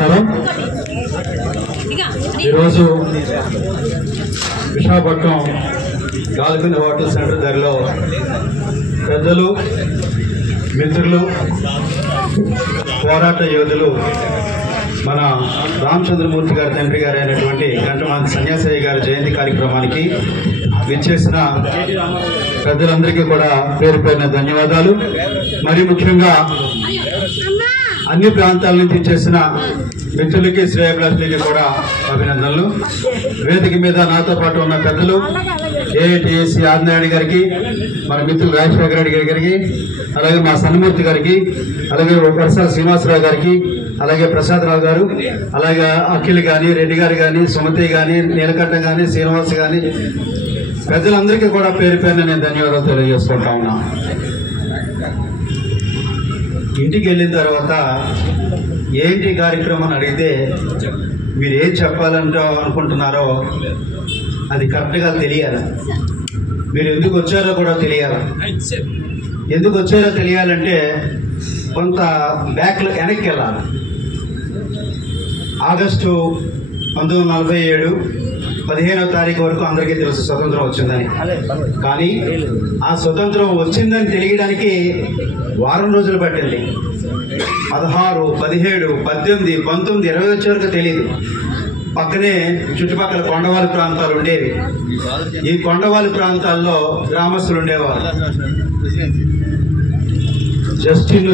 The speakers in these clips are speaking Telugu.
నమస్కారం. ఈరోజు విశాఖపట్నం గాల్కొండ హోటల్ సెంటర్ దగ్గరలో పెద్దలు, మిత్రులు, పోరాట యోధులు మన రామచంద్రమూర్తి గారి తండ్రి గారు అయినటువంటి కంటమాంతి సన్యాసయ్య గారి జయంతి కార్యక్రమానికి విచ్చేసిన పెద్దలందరికీ కూడా పేరు పేరున ధన్యవాదాలు. మరి ముఖ్యంగా అన్ని ప్రాంతాల నుంచి చేసిన మిత్రులకి, శ్రేయభిలాషులకి కూడా అభినందనలు. వేదిక మీద నాతో పాటు ఉన్న పెద్దలు ఏఐటిఎస్సి ఆదినారాయణ గారికి, మన మిత్రులు రాజశేఖర రెడ్డి గారికి, అలాగే మా సన్నమూర్తి గారికి, అలాగే వరసాల శ్రీనివాసరావు గారికి, అలాగే ప్రసాదరావు గారు, అలాగే అఖిల్ కానీ, రెడ్డి గారు కానీ, సుమతి కానీ, నీలకంఠ కానీ, శ్రీనివాస్ కానీ, పెద్దలందరికీ కూడా పేరు పేరున నేను ధన్యవాదాలు తెలియజేసుకుంటా ఉన్నా. ఇంటికి వెళ్ళిన తర్వాత ఏంటి కార్యక్రమం అని అడిగితే మీరు ఏం అనుకుంటున్నారో అది కరెక్ట్గా తెలియాలి. మీరు ఎందుకు వచ్చారో కూడా తెలియాలి. ఎందుకు వచ్చారో తెలియాలంటే కొంత బ్యాక్లో వెనక్కి వెళ్ళాలి. ఆగస్టు 1947 15వ తారీఖు వరకు అందరికీ తెలుసు స్వతంత్రం వచ్చిందని. కానీ ఆ స్వతంత్రం వచ్చిందని తెలియడానికి వారం రోజులు పట్టింది. 16, 17, 18, 19, 20 వచ్చే వరకు తెలియదు. పక్కనే చుట్టుపక్కల కొండవాలి ప్రాంతాలు ఉండేవి. ఈ కొండవాలి ప్రాంతాల్లో గ్రామస్తులు ఉండేవారు. జస్టిన్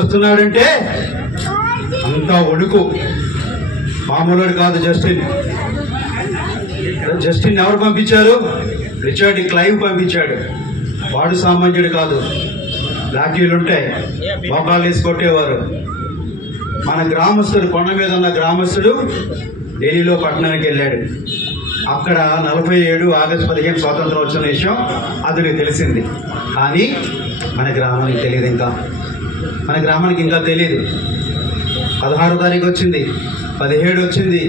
వస్తున్నాడంటే అంతా వణుకు. మామూలు కాదు జస్టిన్ ఎవరు పంపించారు? రిచర్డ్ క్లైవ్ పంపించాడు. వాడు సామాన్యుడు కాదు. లాఠీలు ఉంటాయి, బొబ్బాలు వేసి కొట్టేవారు. మన గ్రామస్తుడు, కొండ మీద ఉన్న గ్రామస్తుడు ఢిల్లీలో పట్టణానికి వెళ్ళాడు. అక్కడ 47 ఆగస్టు 15 స్వాతంత్రం వచ్చిన విషయం అతనికి తెలిసింది. కానీ మన గ్రామానికి తెలియదు. మన గ్రామానికి ఇంకా తెలియదు. 16వ తారీఖు వచ్చింది, 17 వచ్చింది.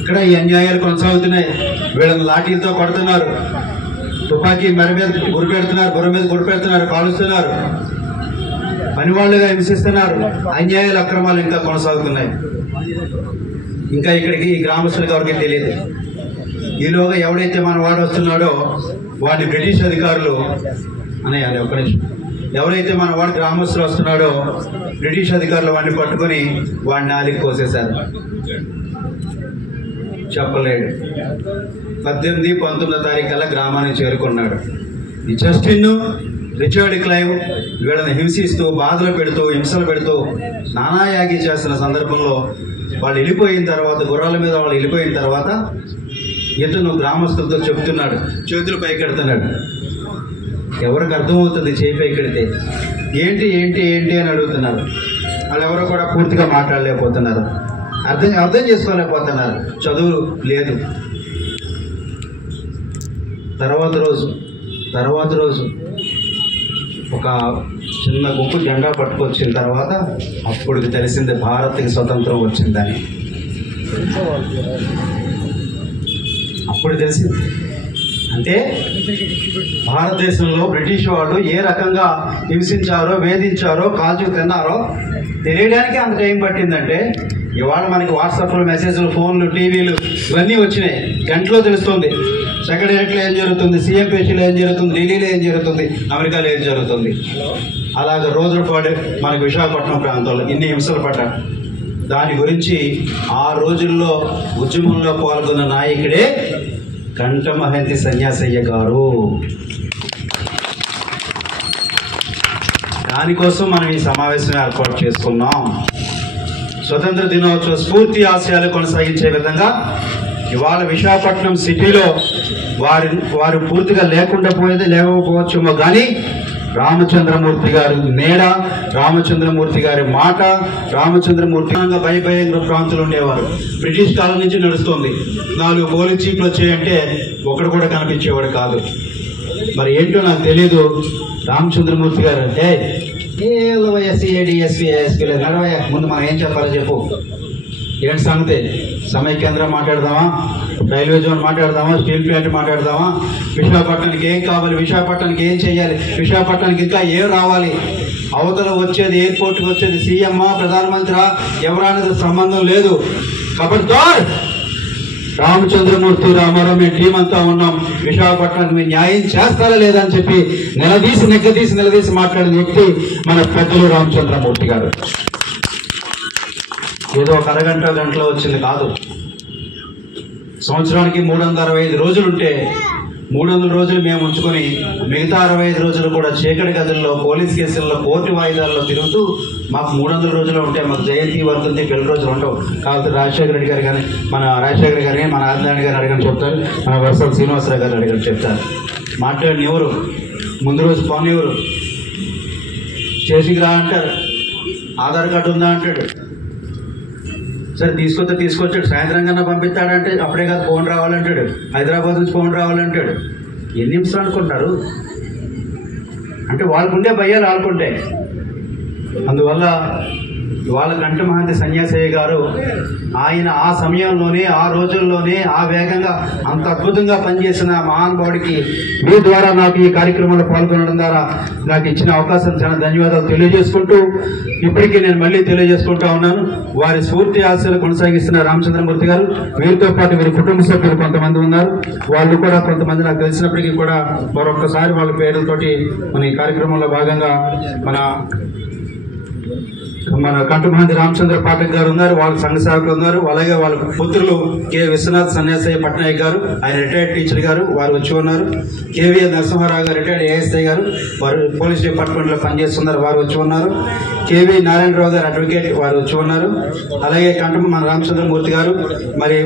ఇక్కడ ఈ అన్యాయాలు కొనసాగుతున్నాయి. వీళ్ళని లాఠీలతో కొడుతున్నారు, తుపాకీ మెడ మీద గురిపెడుతున్నారు, బుర్ర మీద గురిపెడుతున్నారు, కాలుస్తున్నారు, పనివాళ్లుగా హింసిస్తున్నారు. అన్యాయాలు, అక్రమాలు ఇంకా కొనసాగుతున్నాయి. ఇంకా ఇక్కడికి ఈ గ్రామస్తులకు ఎవరికి తెలియదు. ఈలోగా ఎవడైతే మన వాడు వస్తున్నాడో వాడిని బ్రిటిష్ అధికారులు అనేయాలి. ఒక్క నిమిషం. ఎవరైతే మన వాడు గ్రామస్తులు వస్తున్నాడో బ్రిటిష్ అధికారులు వాడిని పట్టుకుని వాడిని నాలికి కోసేశారు. చెప్పలేడు. 18, 19వ తారీఖు కల్లా గ్రామానికి చేరుకున్నాడు. ఈ జస్టిన్, రిచర్డ్ క్లైవ్ వీళ్ళని హింసిస్తూ, బాధలు పెడుతూ, హింసలు పెడుతూ నానాయాగి చేస్తున్న సందర్భంలో వాళ్ళు వెళ్ళిపోయిన తర్వాత, గుర్రాల మీద వాళ్ళు వెళ్ళిపోయిన తర్వాత ఇతను గ్రామస్తులతో చెప్తున్నాడు, చేతులు పైకెడుతున్నాడు. ఎవరికి అర్థమవుతుంది చేయి పైకెడితే? ఏంటి ఏంటి ఏంటి అని అడుగుతున్నారు. వాళ్ళు ఎవరో కూడా పూర్తిగా మాట్లాడలేకపోతున్నారు, అర్థం చేసుకోలేకపోతున్నారు. చదువు లేదు. తర్వాత రోజు ఒక చిన్న గుంపు జెండా పట్టుకొచ్చిన తర్వాత అప్పుడు తెలిసింది భారత్కి స్వతంత్రం వచ్చిందని. అప్పుడు తెలిసింది. అంటే భారతదేశంలో బ్రిటిష్ వాళ్ళు ఏ రకంగా హింసించారో, వేధించారో, కాల్చు తిన్నారో తెలియడానికి అంత టైం పట్టిందంటే ఇవాళ మనకి వాట్సాప్లో మెసేజ్లు, ఫోన్లు, టీవీలు ఇవన్నీ వచ్చినాయి. గంటలో తెలుస్తుంది సెక్రటేరియట్లో ఏం జరుగుతుంది, సిఎంపీసీలో ఏం జరుగుతుంది, ఢిల్లీలో ఏం జరుగుతుంది, అమెరికాలో ఏం జరుగుతుంది. అలాగే రోజుల పాటు మనకి విశాఖపట్నం ప్రాంతంలో ఇన్ని హింసలు పడ్డారు. దాని గురించి ఆ రోజుల్లో ఉద్యమంలో పాల్గొన్న నాయకుడే కంటమహంతి సన్యాసయ్య గారు. దానికోసం మనం ఈ సమావేశం ఏర్పాటు చేసుకున్నాం. స్వతంత్ర దినోత్సవ స్ఫూర్తి ఆశయాలు కొనసాగించే విధంగా ఇవాళ విశాఖపట్నం సిటీలో వారు పూర్తిగా లేకపోవచ్చేమో కానీ రామచంద్రమూర్తి గారి నీడ, రామచంద్రమూర్తి గారి మాట, రామచంద్రమూర్తి భయభయంగా ప్రాంతాలు ఉండేవారు. బ్రిటిష్ కాలం నుంచి నడుస్తుంది. 4 పోలీస్ జీప్లు వచ్చాయంటే ఒకడు కూడా కనిపించేవాడు కాదు. మరి ఏంటో నాకు తెలీదు. రామచంద్రమూర్తి గారు నడవయ్యా, ముందు మనం ఏం చెప్పాలో చెప్పు. ఏంటి సంగతి? సమైక్యాంధ్ర మాట్లాడదామా, రైల్వే జోన్ మాట్లాడదామా, స్టీల్ ప్లాంట్ మాట్లాడదామా, విశాఖపట్నానికి ఏం కావాలి, విశాఖపట్నానికి ఏం చేయాలి, విశాఖపట్నానికి ఇంకా ఏం రావాలి, అవతల వచ్చేది ఎయిర్పోర్ట్కి వచ్చేది సీఎం ప్రధానమంత్రి ఎవరా అనేది సంబంధం లేదు. ఖబర్దార్ రామచంద్రమూర్తి రామారావు మేము టీం అంతా ఉన్నాం, విశాఖపట్నానికి మీరు న్యాయం చేస్తారా లేదా అని చెప్పి నిలదీసి మాట్లాడిన వ్యక్తి మన పెద్దలు రామచంద్రమూర్తి గారు. ఏదో ఒక గంటలో వచ్చింది కాదు. సంవత్సరానికి 365 రోజులుంటే 300 రోజులు మేము ఉంచుకొని మిగతా 65 రోజులు కూడా చీకటి గదుల్లో, పోలీస్ కేసుల్లో, కోర్టు వాయిదాల్లో తిరుగుతూ మాకు 300 రోజులు ఉంటే మాకు జయంతి, వర్ధంతి, పెళ్లి రోజులు ఉండవు. కాబట్టి రాజశేఖర రెడ్డి గారు కానీ, మన రాజశేఖర గారు కానీ, మన ఆదినారాయణ గారు అడగని చెప్తారు, మన వరసల శ్రీనివాసరావు గారు అడగని చెప్తారు. మాట్లాడిన ఎవరు? ముందు రోజు ఫోన్ ఎవరు? స్టేషన్కి రా అంటారు, ఆధార్ కార్డు ఉందా అంటాడు. సరే తీసుకొచ్చాడు, సాయంత్రం కన్నా పంపిస్తాడంటే అప్పుడే కాదు ఫోన్ రావాలంటాడు, హైదరాబాద్ నుంచి ఫోన్ రావాలంటాడు. ఎన్ని నిమిషాలు అనుకుంటారు? అంటే వాళ్ళకుండే భయాలు ఆడుకుంటే. అందువల్ల ఇవాళ కంఠమహంతి సన్యాసయ్య గారు ఆయన ఆ సమయంలోనే, ఆ రోజుల్లోనే, ఆ వేగంగా అంత అద్భుతంగా పనిచేసిన మహానుభావుడికి మీ ద్వారా నాకు ఈ కార్యక్రమంలో పాల్గొనడం ద్వారా నాకు ఇచ్చిన అవకాశం చాలా ధన్యవాదాలు తెలియజేసుకుంటూ, ఇప్పటికీ నేను మళ్ళీ తెలియజేసుకుంటా ఉన్నాను, వారి స్ఫూర్తి ఆశలు కొనసాగిస్తున్న రామచంద్రమూర్తి గారు, వీరితో పాటు వీరి కుటుంబ సభ్యులు కొంతమంది ఉన్నారు, వాళ్ళు కూడా కొంతమంది నాకు తెలిసినప్పటికీ కూడా మరొకసారి వాళ్ళ పేర్లతోటి మన ఈ కార్యక్రమంలో భాగంగా మన కంఠమహంతి రామచంద్ర పాఠక్ గారు ఉన్నారు, వాళ్ళ సంఘ సేవకులు ఉన్నారు, అలాగే వాళ్ళ పుత్రులు కె విశ్వనాథ్ సన్యాసయ్య పట్నాయక్ గారు, ఆయన రిటైర్డ్ టీచర్ గారు, వారు వచ్చి ఉన్నారు. కేవీఎల్ నరసింహారావు గారు రిటైర్డ్ ఏఎస్ఐ గారు, వారు పోలీస్ డిపార్ట్మెంట్లో పనిచేస్తున్నారు, వారు వచ్చి ఉన్నారు. కేవీ నారాయణరావు గారు అడ్వకేట్, వారు వచ్చి ఉన్నారు. అలాగే మన రామచంద్రమూర్తి గారు, మరి